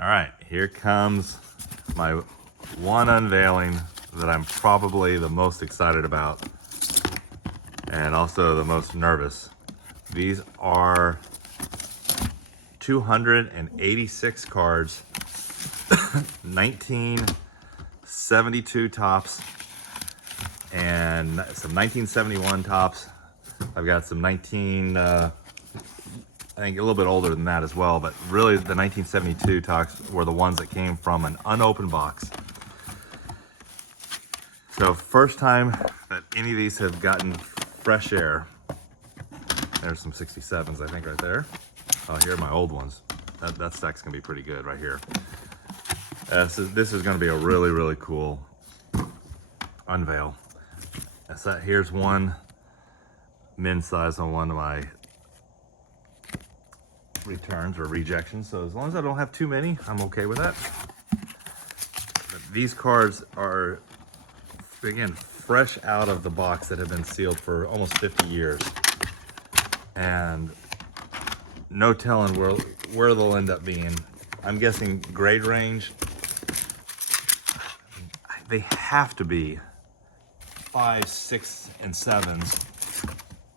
All right, here comes my one unveiling that I'm probably the most excited about and also the most nervous. These are 286 cards, 1972 Topps, and some 1971 Topps. I've got some I think a little bit older than that as well, but really the 1972 Topps were the ones that came from an unopened box. So first time that any of these have gotten fresh air. There's some 67s, I think, right there. Oh, here are my old ones. That stack's gonna be pretty good right here. This is gonna be a really, really cool unveil. So here's one min size on one of my returns or rejections. So as long as I don't have too many, I'm okay with that. But these cards are, again, fresh out of the box that have been sealed for almost 50 years. And no telling where they'll end up being. I'm guessing grade range, they have to be 5, 6, and 7s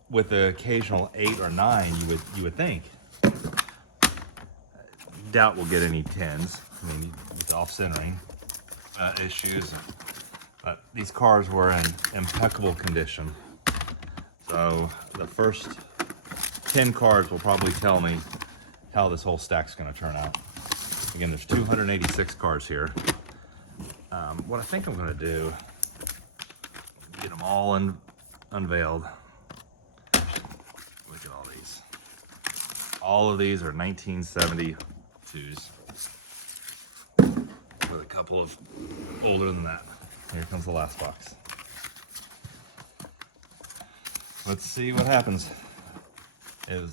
with the occasional 8 or 9, you would think. Doubt we'll get any 10s. I mean, with off-centering issues. But these cards were in impeccable condition. So the first 10 cards will probably tell me how this whole stack's gonna turn out. Again, there's 286 cards here. What I think I'm gonna do, get them all unveiled. Look at all these. All of these are 1972s. With a couple of older than that. Here comes the last box. Let's see what happens. And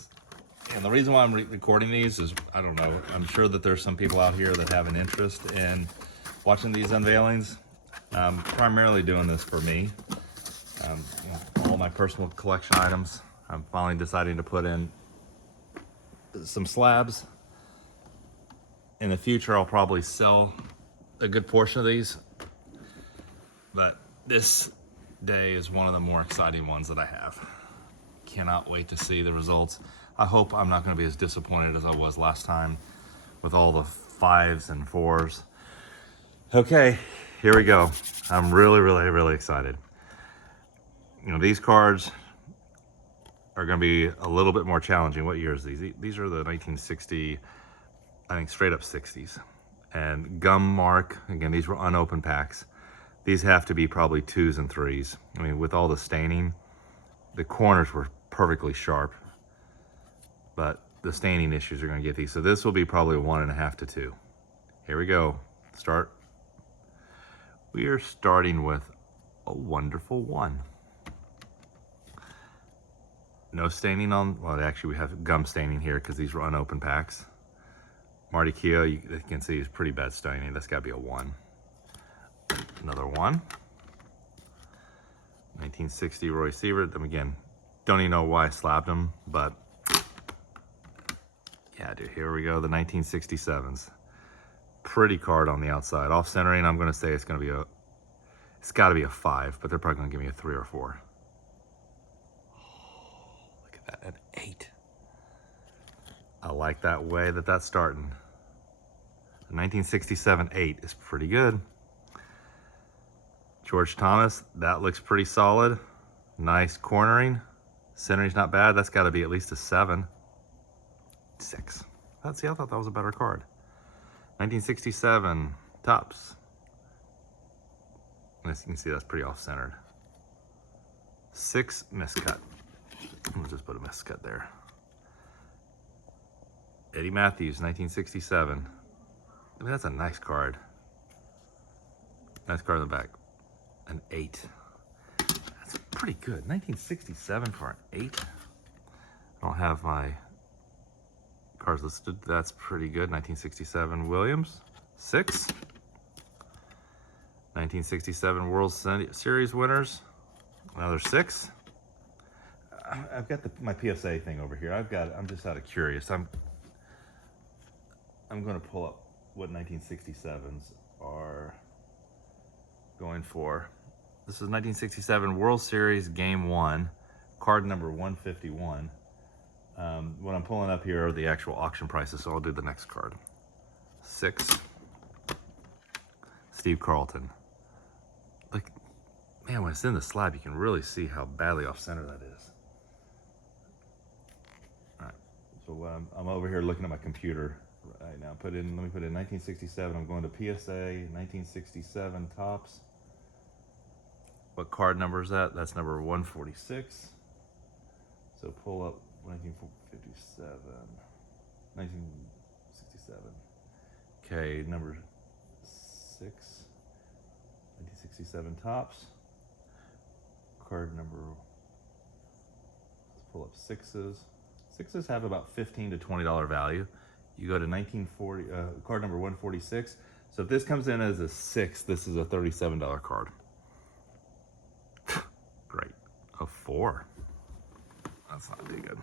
the reason why I'm recording these is, I don't know, I'm sure that there's some people out here that have an interest in watching these unveilings. I'm primarily doing this for me. All my personal collection items. I'm finally deciding to put in some slabs. In the future, I'll probably sell a good portion of these, but this day is one of the more exciting ones that I have. Cannot wait to see the results. I hope I'm not going to be as disappointed as I was last time with all the 5s and 4s. Okay, here we go. I'm really, really, really excited. You know, these cards are going to be a little bit more challenging. What year is these? These are the 1960, I think straight up 60s. And gum mark, again, these were unopened packs. These have to be probably 2s and 3s. I mean, with all the staining, the corners were perfectly sharp, but the staining issues are going to get these. So this will be probably a 1.5 to 2. Here we go. Start. We are starting with a wonderful 1. No staining on, well, actually we have gum staining here because these were unopened packs. Marty Keogh, you can see is pretty bad staining. That's got to be a 1. Another 1. 1960 Roy Sievert. Them again, don't even know why I slapped them, but yeah, dude, here we go. The 1967s. Pretty card on the outside. Off centering, I'm going to say it's going to be it's got to be a 5, but they're probably going to give me a 3 or 4. Oh, look at that, an 8. I like that way that that's starting. The 1967 8 is pretty good. George Thomas, that looks pretty solid. Nice cornering. Centering's not bad. That's got to be at least a 7. 6. See, I thought that was a better card. 1967 Topps. As you can see, that's pretty off-centered. 6 miscut. We'll just put a miscut there. Eddie Matthews, 1967. I mean, that's a nice card. Nice card in the back. An 8. That's pretty good. 1967 for an 8. I don't have my cards listed. That's pretty good. 1967 Williams. 6. 1967 World Series winners. Another 6. I've got my PSA thing over here. I'm just out of curious. I'm going to pull up what 1967s are going for. This is 1967 World Series Game 1, card number 151. What I'm pulling up here are the actual auction prices, so I'll do the next card. 6, Steve Carlton. Like, man, when it's in the slab, you can really see how badly off center that is. All right, so I'm over here looking at my computer right now. Let me put in 1967. I'm going to PSA 1967 Topps. What card number is that? That's number 146. So pull up 1957, 1967. Okay, number 6, 1967 Topps. Card number, let's pull up 6s. 6s have about $15 to $20 value. You go to 1940, card number 146. So if this comes in as a 6, this is a $37 card. Great. A 4. That's not too good.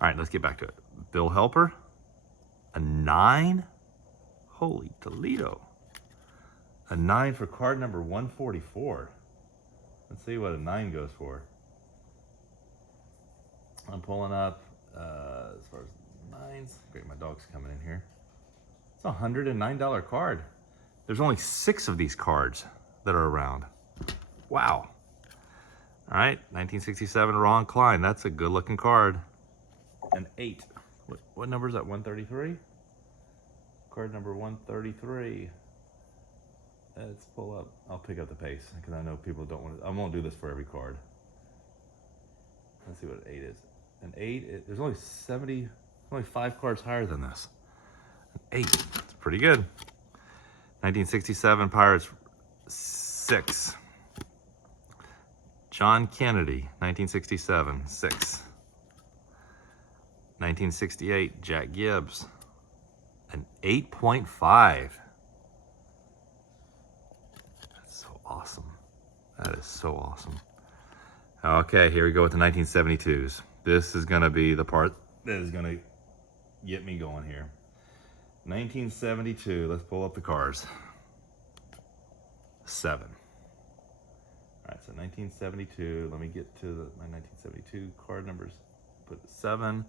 All right, let's get back to it. Bill Helper, a 9. Holy Toledo. A 9 for card number 144. Let's see what a 9 goes for. I'm pulling up as far as 9s. Great, my dog's coming in here. It's a $109 card. There's only 6 of these cards that are around. Wow. All right, 1967 Ron Klein. That's a good looking card. An 8. What number is that? 133? Card number 133. Let's pull up. I'll pick up the pace because I know people don't want to. I won't do this for every card. Let's see what an 8 is. An 8, there's only 70, only 5 cards higher than this. An 8, it's pretty good. 1967 Pirates 6. John Kennedy, 1967, 6. 1968 Jack Gibbs, an 8.5. That's so awesome. That is so awesome. Okay, here we go with the 1972s. This is going to be the part that is going to get me going here. 1972, let's pull up the cards. 7. All right, so 1972, let me get to my 1972 card numbers. Put 7,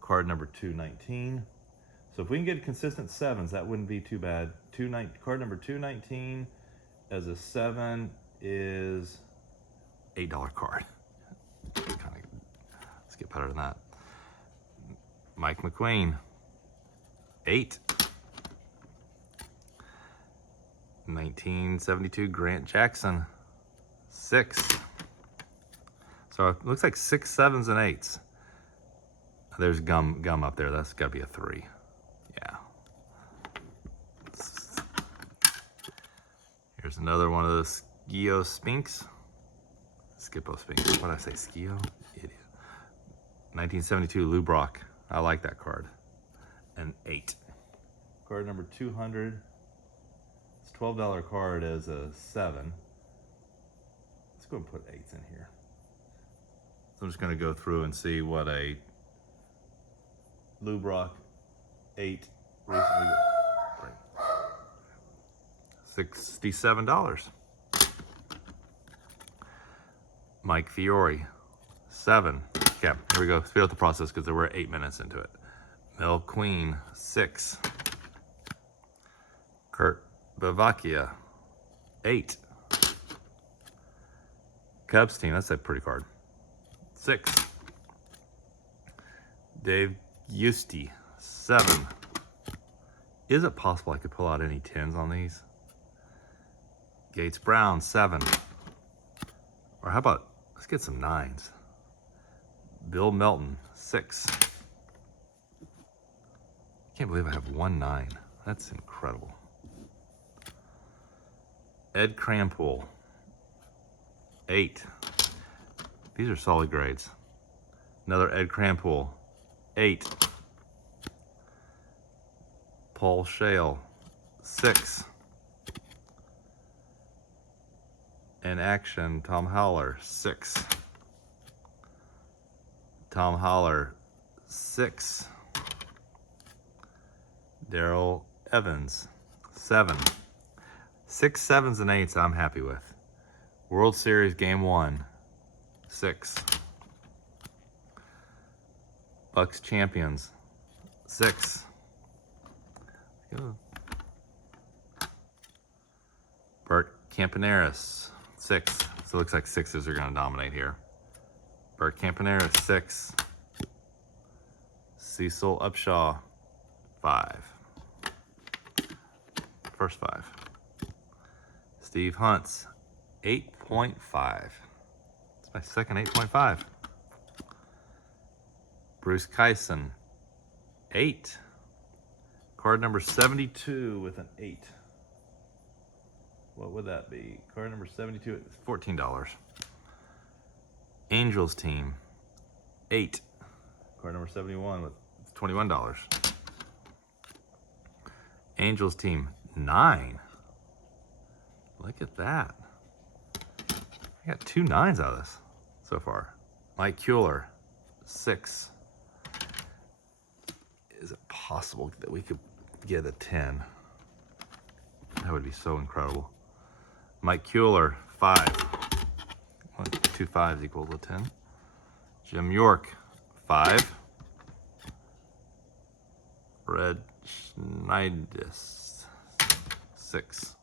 card number 219. So if we can get consistent 7s, that wouldn't be too bad. Card number 219 as a 7 is $8 card. Let's get better than that. Mike McQueen, 8. 1972 Grant Jackson, 6. So it looks like 6, 7s, and 8s. There's gum up there. That's got to be a 3. Yeah. Here's another one of the Skio Spinks. Skippo Spinks. What did I say? Skio? Idiot. 1972 Lou Brock. I like that card. An 8. Card number 200. It's a $12 card as a 7. Let's go and put 8s in here. So I'm just going to go through and see what a Lou Brock 8 recently got. $67. Mike Fiore, 7. Okay, here we go. Speed up the process because we're 8 minutes into it. Mel Queen, 6. Kurt Bavakia, 8. Cubs team, that's a pretty card. 6. Dave Euste, 7. Is it possible I could pull out any 10s on these? Gates Brown, 7. Or how about, let's get some 9s. Bill Melton, 6. Can't believe I have 1 9. That's incredible. Ed Crampool, 8. These are solid grades. Another Ed Crampool, 8. Paul Shale, 6. In action, Tom Howler, 6. Tom Howler, 6. Daryl Evans, 7. 6 7s and 8s I'm happy with. World Series Game 1, 6. Bucks champions, 6. Good. Bert Campaneris, 6. So it looks like 6s are going to dominate here. Bert Campaneris, 6. Cecil Upshaw, 5. First 5. Steve Hunt's 8.5. It's my second 8.5. Bruce Kyson, 8. Card number 72 with an 8. What would that be? Card number 72, $14. Angels team, 8. Card number 71 with $21. Angels team, 9. Look at that. I got 2 9s out of this so far. Mike Kuehler, 6. Is it possible that we could get a 10? That would be so incredible. Mike Kuehler, 5. 2 5s equal to 10. Jim York, 5. Red Schneidis, 6.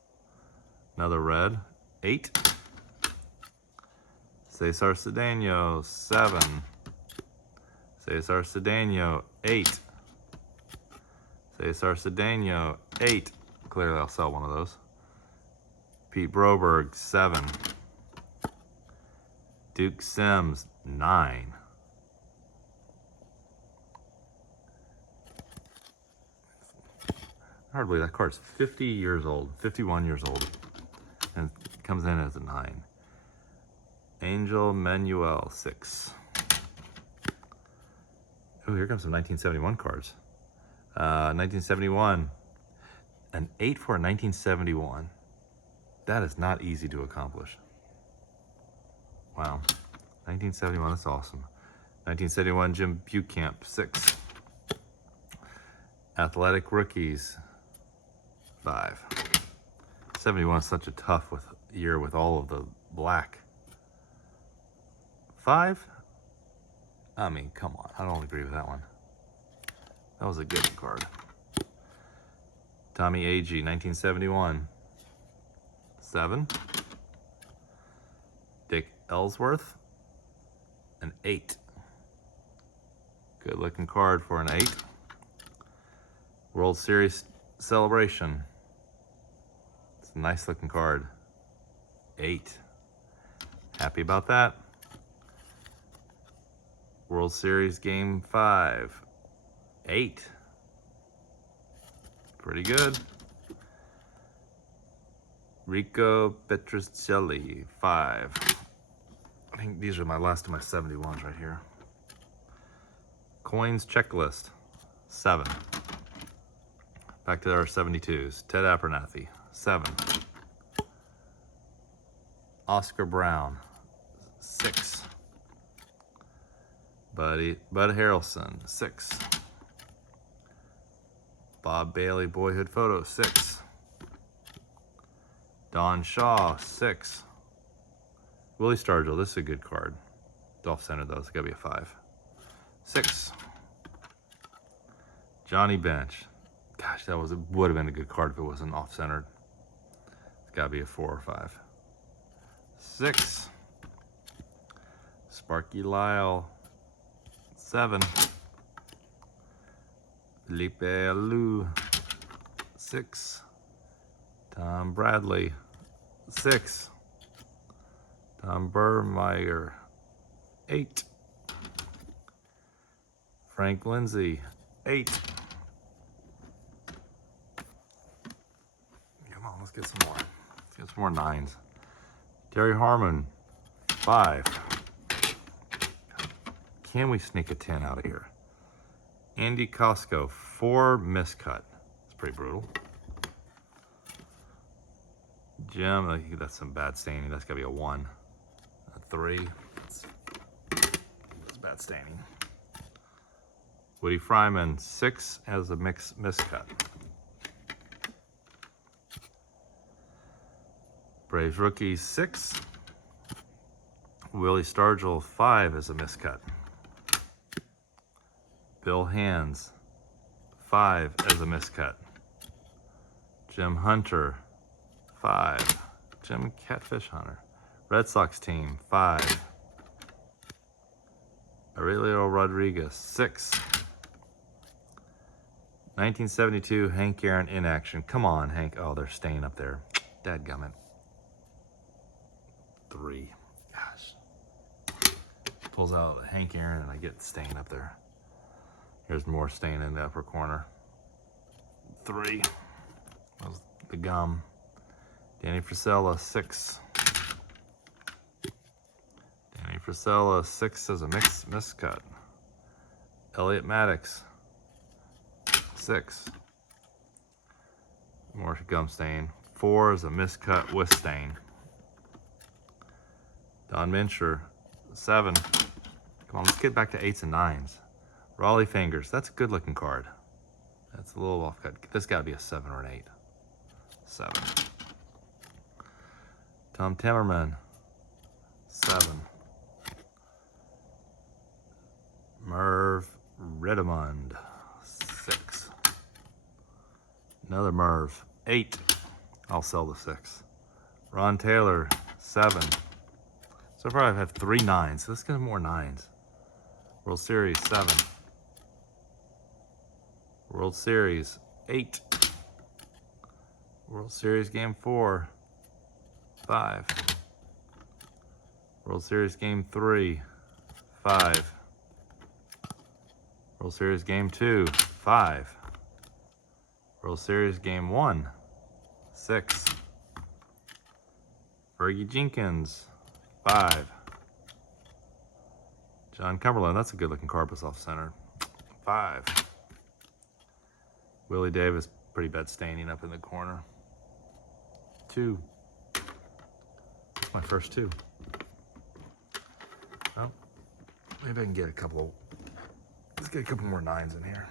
Another red, 8. Cesar Cedeno, 7. Cesar Cedeno, 8. Cesar Cedeno, 8. Clearly I'll sell one of those. Pete Broberg, 7. Duke Sims, 9. Hard to believe that card's 50 years old, 51 years old, and it comes in as a 9. Angel Manuel, 6. Oh, here comes some 1971 cards. 1971, an 8 for a 1971. That is not easy to accomplish. Wow, 1971, that's awesome. 1971, Jim Bucamp, 6. Athletic Rookies, 5. 71 is such a tough year with all of the black. 5? I mean, come on, I don't agree with that one. That was a good card. Tommy Agee, 1971, 7. Dick Ellsworth, an 8. Good looking card for an 8. World Series Celebration. It's a nice looking card. 8. Happy about that. World Series Game 5. 8. Pretty good. Rico Petrocelli, 5. I think these are my last of my 71s right here. Coins Checklist, 7. Back to our 72s. Ted Abernathy, 7. Oscar Brown, 6. Bud Harrelson, 6. Bob Bailey Boyhood Photo, 6. Don Shaw, 6. Willie Stargell, this is a good card. Dolph Center though, it's gotta be a 5. 6. Johnny Bench. Gosh, would have been a good card if it wasn't off-centered. It's gotta be a 4 or 5. 6. Sparky Lyle, 7. Felipe Alou, 6. Tom Bradley, 6. Tom Burmeyer, 8. Frank Lindsay, 8. Come on, let's get some more. Let's get some more 9s. Terry Harmon, 5. Can we sneak a 10 out of here? Andy Costco, 4 miscut. It's pretty brutal. Jim, I think that's some bad staining. That's gotta be a 1. A 3. That's bad staining. Woody Fryman, 6 as a miscut. Braves rookie 6. Willie Stargell 5 is a miscut. Bill Hands 5 as a miscut. Jim Hunter 5. Jim Catfish Hunter. Red Sox team 5. Aurelio Rodriguez 6. 1972 Hank Aaron in action. Come on, Hank. Oh, they're staying up there. Dadgummit. 3. Gosh. Pulls out Hank Aaron and I get staying up there. Here's more staying in the upper corner. 3. That was the gum. Danny Frisella 6. Danny Frisella 6 as a miscut. Elliot Maddox 6. More gum stain. 4 is a miscut with stain. Don Mincher 7. Come on, let's get back to 8s and 9s. Raleigh Fingers, that's a good looking card. That's a little off cut. This got to be a 7 or an 8. 7. Tom Timmerman 7. Merv Redmond 6. Another Merv 8. I'll sell the 6. Ron Taylor 7. So far I've had 3 9s. So let's get more 9s. World Series 7. World Series 8. World Series Game 4 5. World Series Game 3 5. World Series Game 2 5. World Series Game 1 6. Fergie Jenkins 5. John Cumberland, that's a good looking card off center. 5. Willie Davis, pretty bad staining up in the corner. 2. That's my first 2. Oh, maybe I can get a couple. Let's get a couple more 9s in here.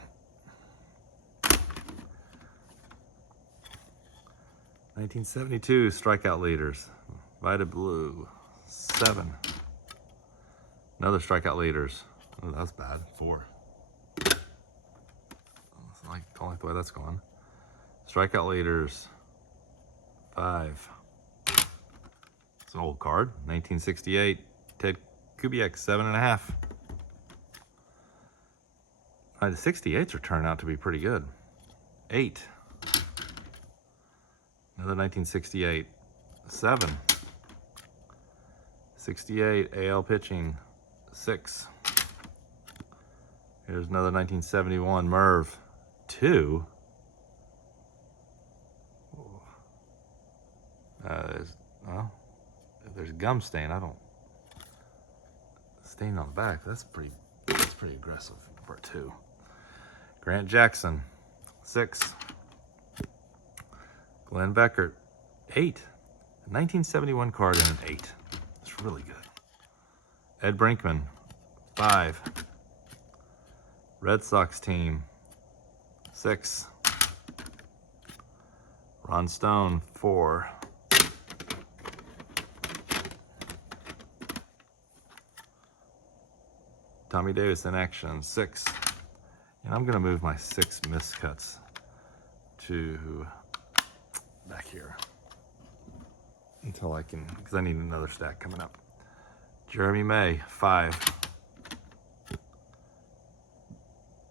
1972 strikeout leaders. Vita Blue 7. Another strikeout leaders. Oh, that's bad. 4. I don't like the way that's going. Strikeout leaders 5. It's an old card. 1968 Ted Kubiak 7.5. The 68s are turning out to be pretty good. 8. Another 1968 7. 68 AL pitching 6. Here's another 1971 Merv 2. Well, if there's gum stain, I don't. Stain on the back, that's pretty aggressive for a 2. Grant Jackson 6. Glenn Beckert 8. 1971 card and an 8. It's really good. Ed Brinkman 5. Red Sox team 6. Ron Stone 4. Tommy Davis in action 6. And I'm gonna move my 6 miscuts to back here until I can, because I need another stack coming up. Jeremy May 5.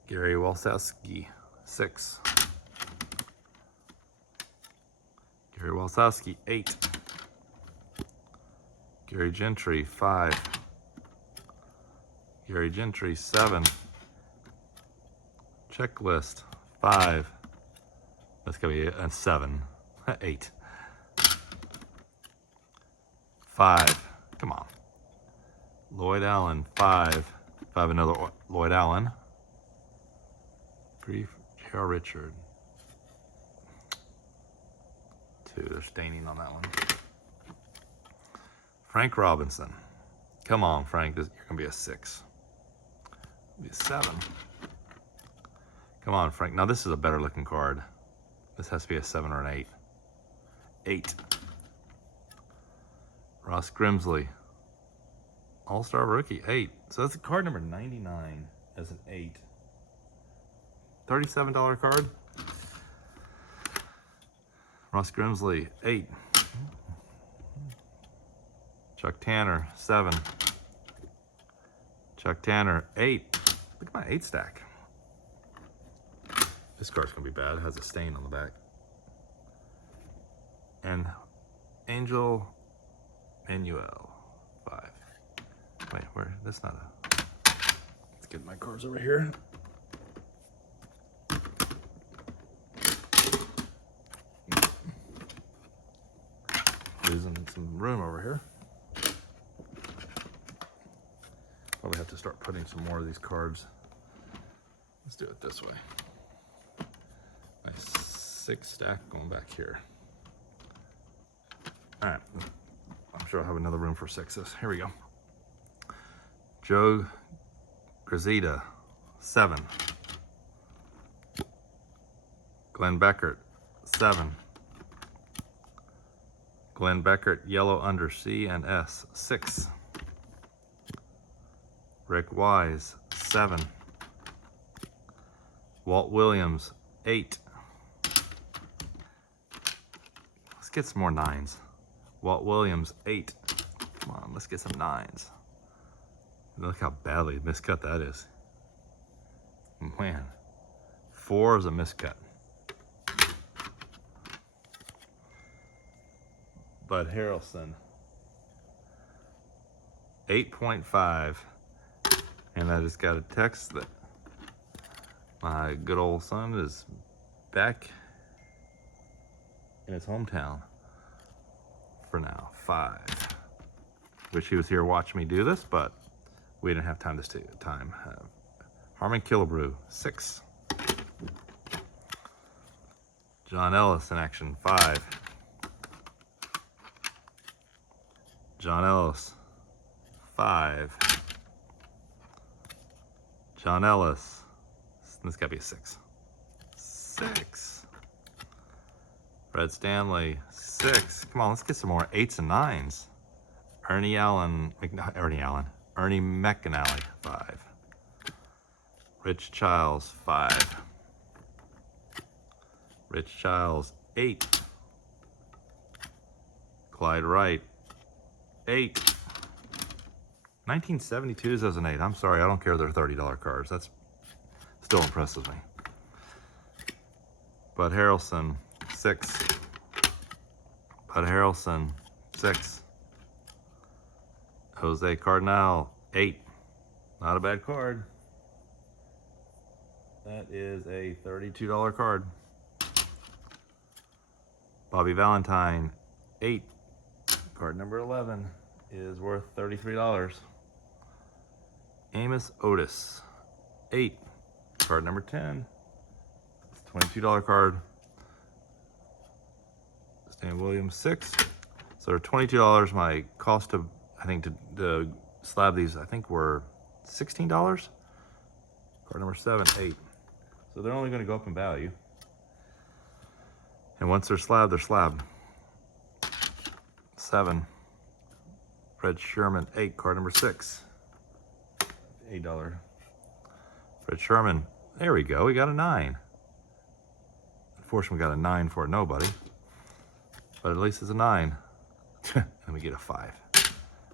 Gary Walsowski 6. Gary Walsowski 8. Gary Gentry 5. Gary Gentry 7. Checklist 5. That's gonna be a 7. 8. 5. Come on. Lloyd Allen 5. 5 another Lloyd Allen. J.R. Richard 2. They're staining on that one. Frank Robinson. Come on, Frank. You're gonna be a 6. Be a 7. Come on, Frank. Now this is a better looking card. This has to be a 7 or an 8. 8. Ross Grimsley. All-Star Rookie, 8. So that's card number 99 as an 8. $37 card. Ross Grimsley, 8. Chuck Tanner, 7. Chuck Tanner, 8. Look at my 8 stack. This card's gonna be bad. It has a stain on the back. And Angel Manuel, 5. Wait, where? That's not a. Let's get my cards over here. Losing some room over here. Probably have to start putting some more of these cards. Let's do it this way. Nice 6 stack going back here. All right, I'm sure I'll have another room for 6s. Here we go. Joe Grazita, 7. Glenn Beckert, 7. Glenn Beckert, yellow under C and S, 6. Rick Wise, 7. Walt Williams, 8. Let's get some more 9s. Walt Williams, 8. Come on, let's get some 9s. Look how badly miscut that is. Man, 4 is a miscut. Bud Harrelson, 8.5. And I just got a text that my good old son is back in his hometown for now, 5. Wish he was here watching me do this, but we didn't have time to time. Harmon Killebrew, 6. John Ellis in action, 5. John Ellis, 5. John Ellis, this gotta be a 6. 6. Fred Stanley, 6. Come on, let's get some more 8s and 9s. Ernie McAnally, 5. Rich Childs, 5. Rich Childs, 8. Clyde Wright, 8. 1972s as an 8. I'm sorry, I don't care they're $30 cards. That's still impresses me. Bud Harrelson, 6. Bud Harrelson, 6. Jose Cardinal, 8. Not a bad card. That is a $32 card. Bobby Valentine, 8. Card number 11 is worth $33. Amos Otis, 8. Card number 10. It's a $22 card. Stan Williams, 6. So they're $22. My cost of, I think, to slab these, I think, were $16. Card number 7, 8. So they're only going to go up in value. And once they're slabbed, they're slabbed. 7. Fred Sherman, 8. Card number 6. $8. Fred Sherman, there we go. We got a 9. Unfortunately, we got a 9 for a nobody. But at least it's a 9. And we get a 5.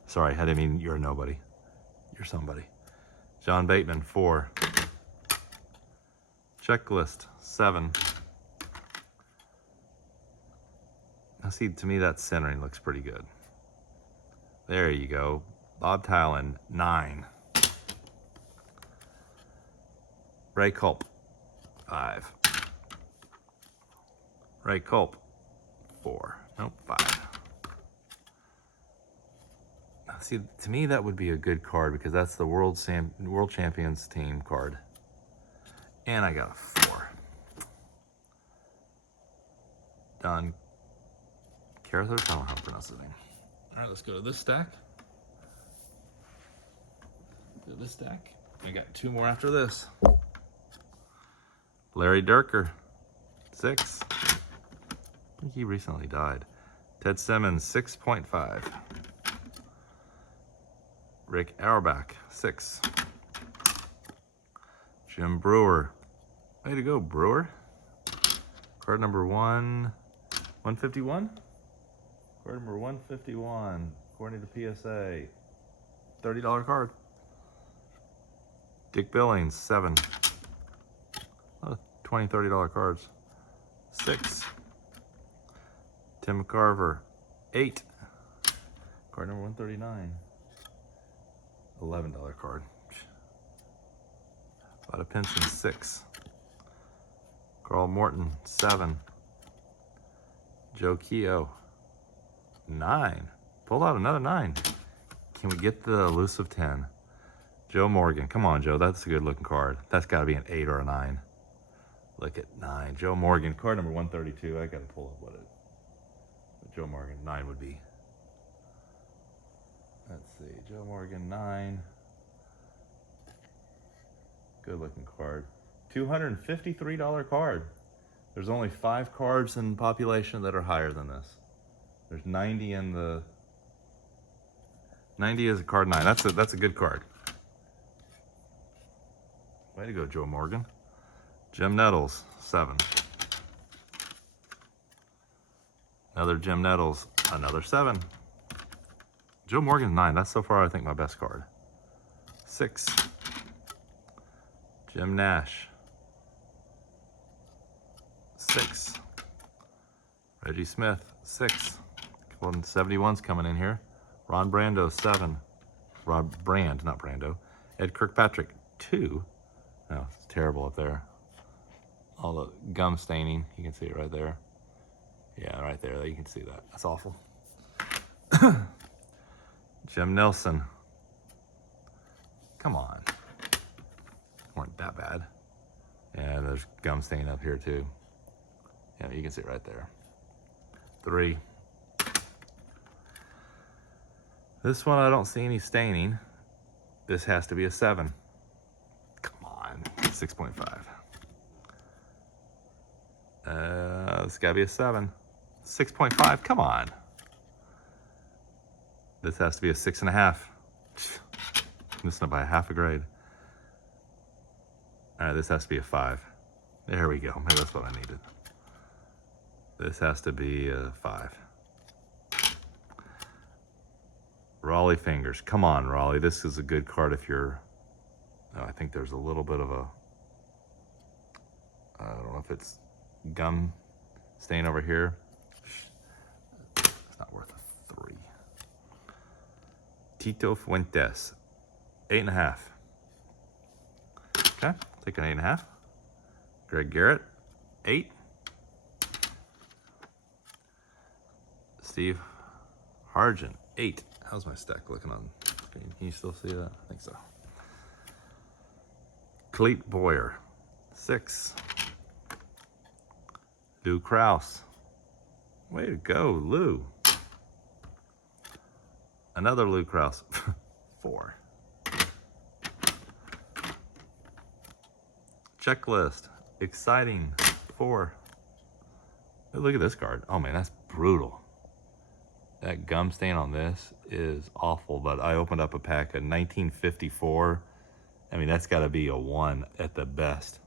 Sorry, I didn't mean you're a nobody. You're somebody. John Bateman, 4. Checklist, 7. Now see, to me that centering looks pretty good. There you go. Bob Tylen, 9. Ray Culp, 5. Ray Culp, 4. Nope, 5. Now see, to me that would be a good card because that's the World Champions team card. And I got a 4. Don Carruthers, I don't know how to pronounce his name. All right, let's go to this stack. Do this stack. We got 2 more after this. Larry Durker, 6. I think he recently died. Ted Simmons, 6.5. Rick Auerbach, 6. Jim Brewer. Way to go, Brewer. Card number 151? Card number 151, according to PSA. $30 card. Dick Billings, 7. Oh, $20, $30 cards. 6. Tim McCarver, 8. Card number 139. $11 card. Bada Pinson, 6. Carl Morton, 7. Joe Keogh, 9. Pulled out another 9. Can we get the elusive 10? Joe Morgan, come on, Joe, that's a good looking card. That's gotta be an 8 or a 9. Look at 9. Joe Morgan, card number 132. I gotta pull up what Joe Morgan 9 would be. Let's see, Joe Morgan 9. Good looking card. $253 card. There's only 5 cards in population that are higher than this. There's 90 in the 90 is a card 9. That's a good card. Way to go, Joe Morgan. Jim Nettles, 7. Another Jim Nettles, another 7. Joe Morgan, 9. That's so far, I think, my best card. 6. Jim Nash, 6. Reggie Smith, 6. Couple of 71s coming in here. Ron Brando, 7. Ron Brand, not Brando. Ed Kirkpatrick, 2. No, it's terrible up there. All the gum staining, you can see it right there. Yeah, right there, you can see that. That's awful. Jim Nelson. Come on. Weren't that bad. Yeah, there's gum stain up here too. Yeah, you can see it right there. 3. This one I don't see any staining. This has to be a 7. Come on, 6.5. This gotta be a 7. 6.5, come on. This has to be a 6.5. Missing it by half a grade. All right, this has to be a 5. There we go, maybe that's what I needed. This has to be a 5. Raleigh Fingers, come on, Raleigh. This is a good card if you're, oh, I think there's a little bit of a, I don't know if it's gum stain over here. It's not worth a 3. Tito Fuentes, 8.5. Okay, take an 8.5. Greg Garrett, 8. Steve Hargen, 8. How's my stack looking on screen? Can you still see that? I think so. Cleet Boyer, 6. Lou Krause. Way to go, Lou. Another Lou Krause, 4. Checklist, exciting, 4. Hey, look at this card. Oh man, that's brutal. That gum stain on this is awful, but I opened up a pack of 1954. I mean, that's gotta be a 1 at the best.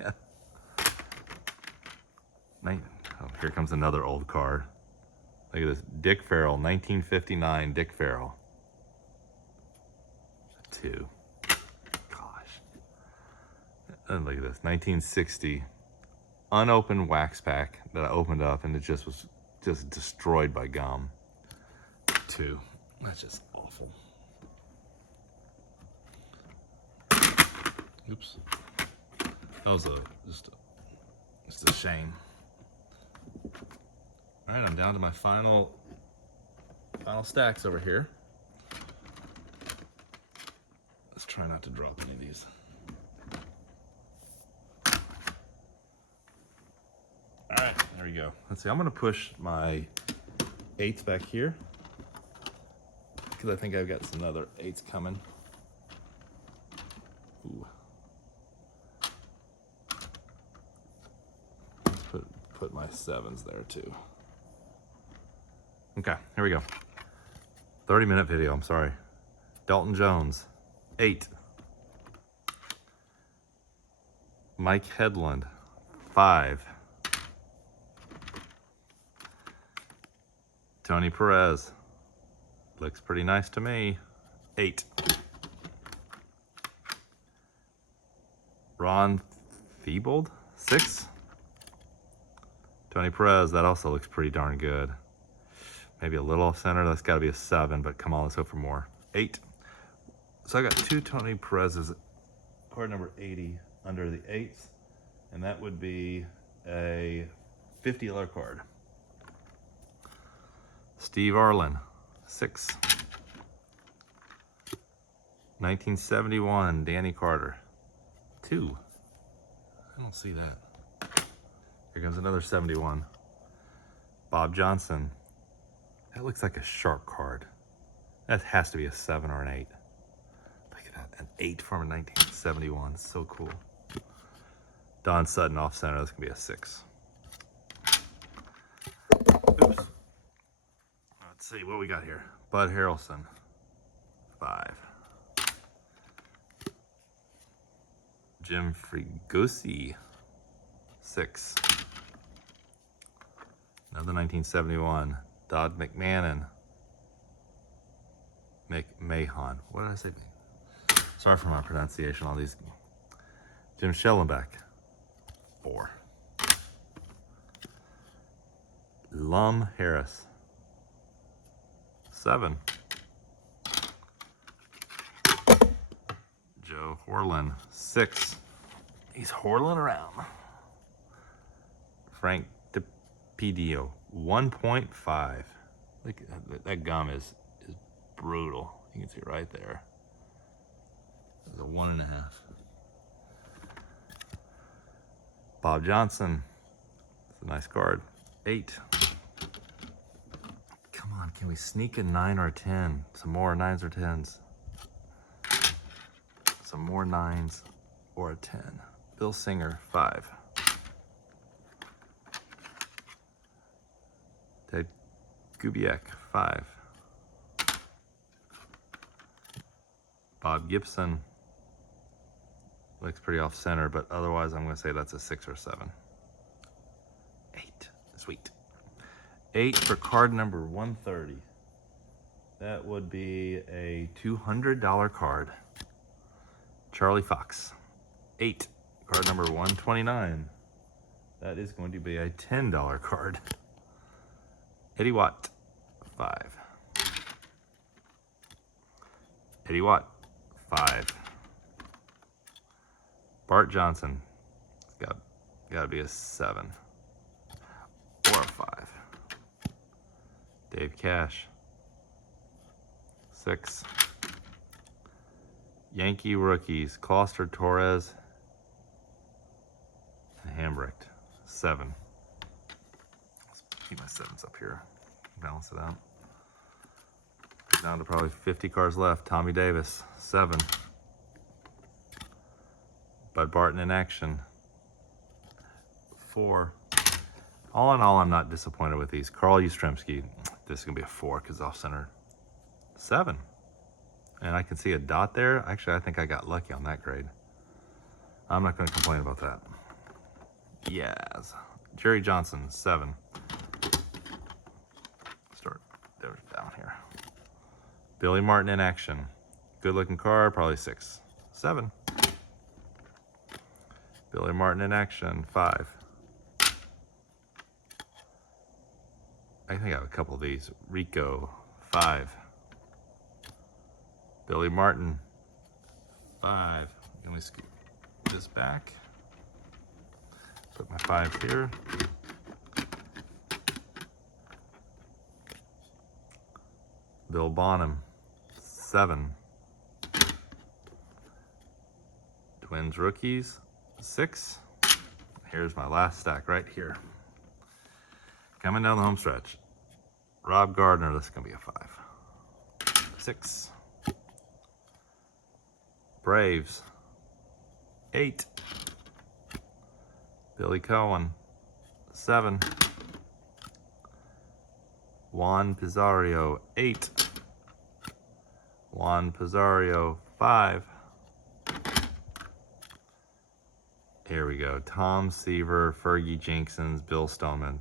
Yeah. Oh, here comes another old card. Look at this, Dick Farrell, 1959 Dick Farrell. 2. Gosh. And look at this, 1960 unopened wax pack that I opened up and it just was just destroyed by gum. 2. That's just awful. Oops. That was just a shame. All right, I'm down to my final stacks over here. Let's try not to drop any of these. All right, there we go. Let's see, I'm gonna push my 8s back here because I think I've got some other 8s coming. Ooh. Let's put my 7s there too. Okay, here we go. 30-minute video, I'm sorry. Dalton Jones, 8. Mike Hedlund, 5. Tony Perez, looks pretty nice to me, 8. Ron Thiebold, 6. Tony Perez, that also looks pretty darn good. Maybe a little off center, that's gotta be a 7, but come on, let's hope for more. 8. So I got 2 Tony Perez's, card number 80 under the 8th, and that would be a $50 card. Steve Arlen, 6. 1971, Danny Carter, 2. I don't see that. Here comes another 71. Bob Johnson. That looks like a sharp card. That has to be a 7 or an 8. Look at that, an 8 from a 1971. So cool. Don Sutton off center, that's gonna be a 6. Oops. Let's see what we got here. Bud Harrelson, 5. Jim Fregosi, 6. Another 1971. Dodd McMahon. McMahon. What did I say? Sorry for my pronunciation on these. Jim Schellenbeck, 4. Lum Harris, 7. Joe Horlin, 6. He's horling around. Frank DiPidio, 1.5. Look, that gum is brutal. You can see right there. There's a 1.5. Bob Johnson, it's a nice card, 8. Come on, can we sneak a 9 or a 10? Some more 9s or 10s. Some more 9s or a 10. Bill Singer, 5. Ted Kubiak, 5. Bob Gibson, looks pretty off center, but otherwise I'm gonna say that's a 6 or 7. 8, sweet. 8 for card number 130. That would be a $200 card. Charlie Fox, 8. Card number 129. That is going to be a $10 card. Eddie Watt, 5. Eddie Watt, 5. Bart Johnson, it's got to be a 7 or a 5. Dave Cash, 6. Yankee rookies, Closter, Torres, and Hambrecht, 7. Let's keep my 7s up here, balance it out. Down to probably 50 cards left. Tommy Davis, 7. Bud Barton in action, 4. All in all, I'm not disappointed with these. Carl Yastrzemski, this is gonna be a 4 because off center, 7. And I can see a dot there. Actually, I think I got lucky on that grade. I'm not gonna complain about that. Yes. Jerry Johnson, 7. Start there, down here. Billy Martin in action. Good looking card, probably 6. 7. Billy Martin in action, 5. I think I have a couple of these. Rico, 5. Billy Martin, 5. Let me scoot this back. Put my 5 here. Bill Bonham, 7. Twins rookies, 6. Here's my last stack right here. Coming down the home stretch. Rob Gardner, this is gonna be a 5. 6. Braves, 8. Billy Cohen, 7. Juan Pizarro, 8. Juan Pizarro, 5. Here we go. Tom Seaver, Fergie Jenkins, Bill Stoneman.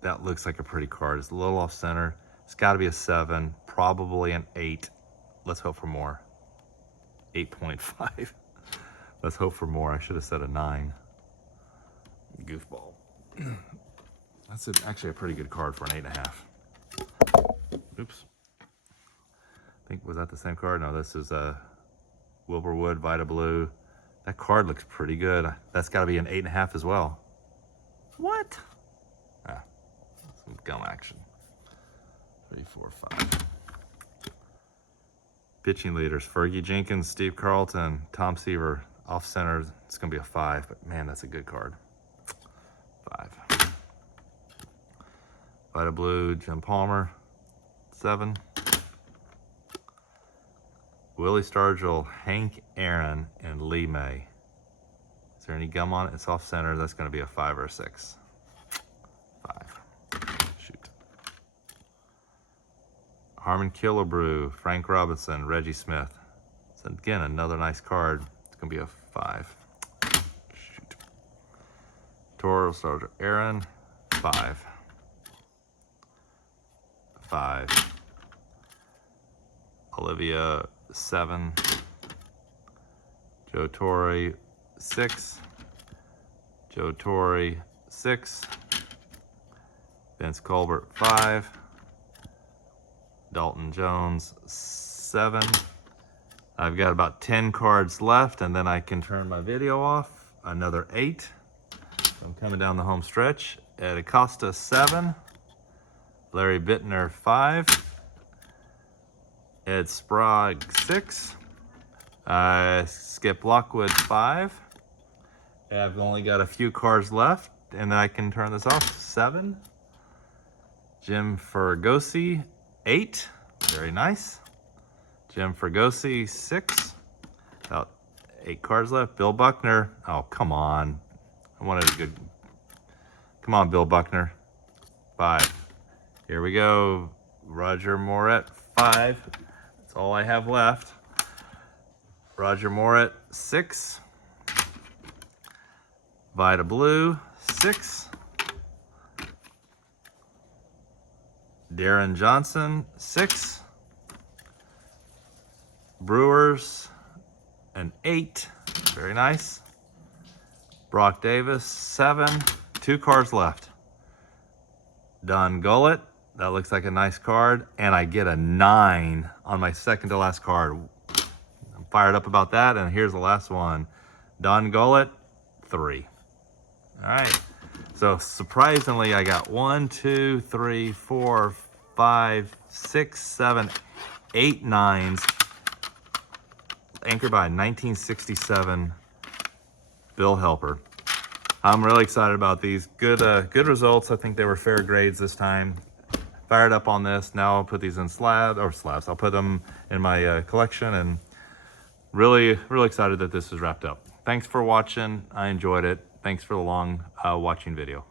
That looks like a pretty card. It's a little off center. It's got to be a 7, probably an 8. Let's hope for more. 8.5. Let's hope for more. I should have said a 9. Goofball. That's actually a pretty good card for an 8.5. Oops. I think, was that the same card? No, this is a Wilburwood, Vita Blue. That card looks pretty good. That's got to be an 8.5 as well. What? Ah, some gum action. 3, 4, 5. Pitching leaders: Fergie Jenkins, Steve Carlton, Tom Seaver. Off center, it's going to be a 5, but man, that's a good card. 5. Vita Blue, Jim Palmer, 7. Willie Stargell, Hank Aaron, and Lee May. Is there any gum on it? It's off center. That's going to be a 5 or a 6. 5. Shoot. Harmon Killebrew, Frank Robinson, Reggie Smith. So again, another nice card. It's going to be a 5. Shoot. Toro Stargell, Aaron, 5. 5. Olivia, 7. Joe Torre, 6. Joe Torre, 6. Vince Colbert, 5. Dalton Jones, 7. I've got about 10 cards left, and then I can turn my video off. Another 8. So I'm coming down the home stretch. Ed Acosta, 7. Larry Bittner, 5. Ed Sprague, 6. Skip Lockwood, 5. I've only got a few cards left, and then I can turn this off. 7. Jim Fergosi, 8. Very nice. Jim Fergosi, 6. About 8 cards left. Bill Buckner. Oh, come on. I wanted a good... Come on, Bill Buckner. 5. Here we go. Roger Moret, 5. That's all I have left. Roger Moret, 6. Vita Blue, 6. Darren Johnson, 6. Brewers, an 8. Very nice. Brock Davis, 7. 2 cards left. Don Gullett, that looks like a nice card. And I get a 9 on my second to last card. I'm fired up about that. And here's the last one. Don Gullett, 3. All right. So surprisingly, I got 1, 2, 3, 4, 5, 6, 7, 8 9s. Anchored by a 1967 Bill Helper. I'm really excited about these. Good results. I think they were fair grades this time. Fired up on this. Now I'll put these in slabs. I'll put them in my collection, and really excited that this is wrapped up. Thanks for watching. I enjoyed it. Thanks for the long watching video.